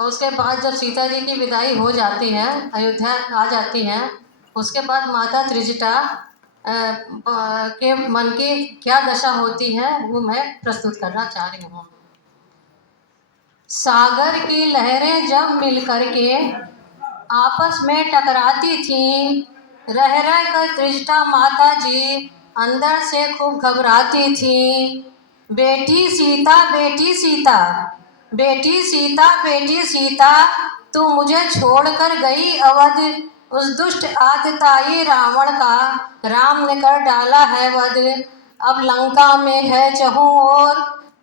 और उसके बाद जब सीता जी की विदाई हो जाती है, अयोध्या आ जाती हैं, उसके बाद माता त्रिजटा के मन की क्या दशा होती है वो मैं प्रस्तुत करना चाह रही हूँ। सागर की लहरें जब मिल कर के आपस में टकराती थीं, रह रह कर त्रिजटा माता जी अंदर से खूब घबराती थीं। बेटी सीता, बेटी सीता, बेटी सीता, बेटी सीता, तू मुझे छोड़कर गई अवध, उस दुष्ट आतताई रावण का राम ने कर डाला है वध। अब लंका में है चहुं ओर,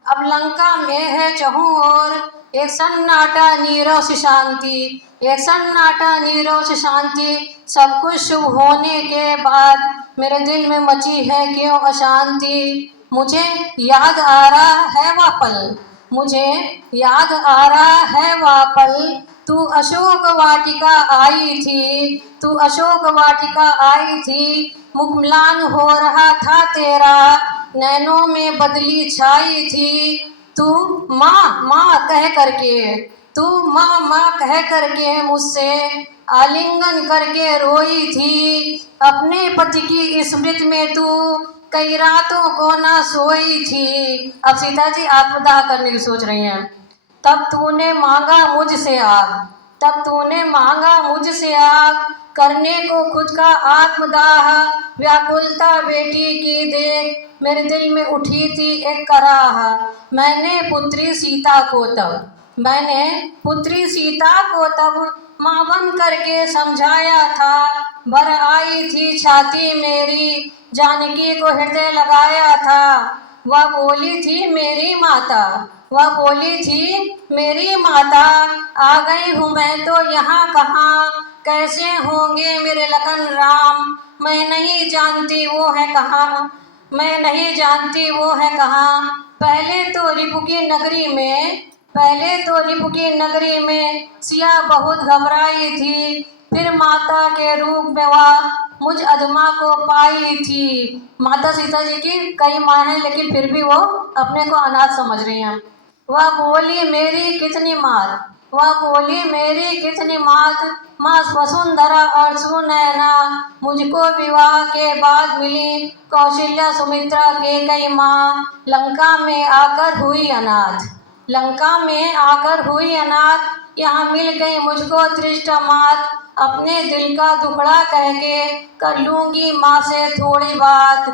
अब लंका में है चहुं ओर, एक सन्नाटा नीरव से शांति, एक सन्नाटा नीरव से शांति। सब कुछ शुभ होने के बाद मेरे दिल में मची है क्यों अशांति। मुझे याद आ रहा है वह पल, मुझे याद आ रहा है वह पल, तू अशोक वाटिका आई थी, तू अशोक वाटिका आई थी। मुखम्लान हो रहा था तेरा, नैनों में बदली छाई थी। तू माँ माँ कह करके, तू माँ माँ कह करके मुझसे आलिंगन करके रोई थी। अपने पति की स्मृति में तू कई रातों को ना सोई थी। अब सीता जी आत्मदाह करने की सोच रही हैं। तब तूने मांगा मुझसे आग, तब तूने मांगा मुझसे आग, करने को खुद का आत्मदाह। व्याकुलता बेटी की देख मेरे दिल में उठी थी एक कराह। मैंने पुत्री सीता को तब, मैंने पुत्री सीता को तब माँ बन करके समझाया था। भर आई थी छाती मेरी, जानकी को हृदय लगाया था। वह बोली थी मेरी माता, वह बोली थी मेरी माता, आ गई हूँ मैं तो यहाँ कहाँ, कैसे होंगे मेरे लखन राम। मैं नहीं जानती वो है कहाँ, मैं नहीं जानती वो है कहाँ। पहले तो रिपु की नगरी में, पहले तो रिपु की नगरी में सिया बहुत घबराई थी। फिर माता के रूप में वह मुझ अधमा को पाई थी। माता सीता जी की कई माँ हैं लेकिन फिर भी वो अपने को अनाथ समझ रही हैं। वह बोली मेरी कितनी मात, वह बोली मेरी कितनी मात, माँ वसुंधरा और सुनैना। मुझको विवाह के बाद मिली कौशल्या सुमित्रा के कई माँ, लंका में आकर हुई अनाथ, लंका में आकर हुई अनाथ। यहाँ मिल गई मुझको त्रिष्टा मात, अपने दिल का दुखड़ा कह के कर लूँगी माँ से थोड़ी बात।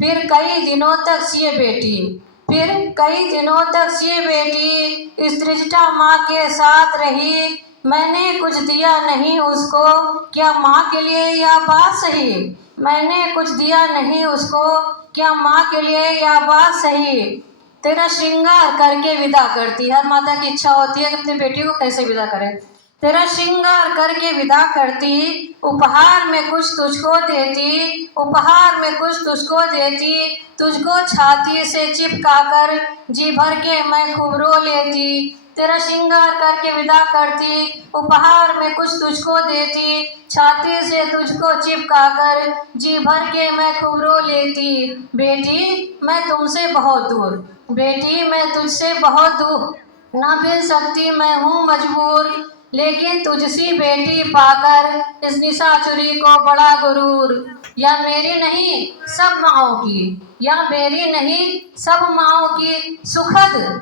फिर कई दिनों तक ये बेटी, फिर कई दिनों तक ये बेटी इस त्रिजटा माँ के साथ रही। मैंने कुछ दिया नहीं उसको, क्या माँ के लिए यह बात सही, मैंने कुछ दिया नहीं उसको, क्या माँ के लिए यह बात सही। तेरा श्रृंगार करके विदा करती है। हर माता की इच्छा होती है कि अपनी बेटी को कैसे विदा करें। तेरा श्रृंगार करके विदा करती, उपहार में कुछ तुझको देती, उपहार में कुछ तुझको देती। तुझको छाती से चिपका कर जी भर के मैं खूब रो लेती। तेरा श्रृंगार करके विदा करती, उपहार में कुछ तुझको देती, छाती से तुझको चिपका कर जी भर के मैं खूब रो लेती। बेटी मैं तुमसे बहुत दूर, बेटी मैं तुझसे बहुत दूर, ना मिल सकती मैं हूँ मजबूर। लेकिन तुझसी बेटी पाकर इस निशाचुरी को बड़ा गुरूर। या मेरी नहीं सब माँओं की, या मेरी नहीं सब माँओं की सुखद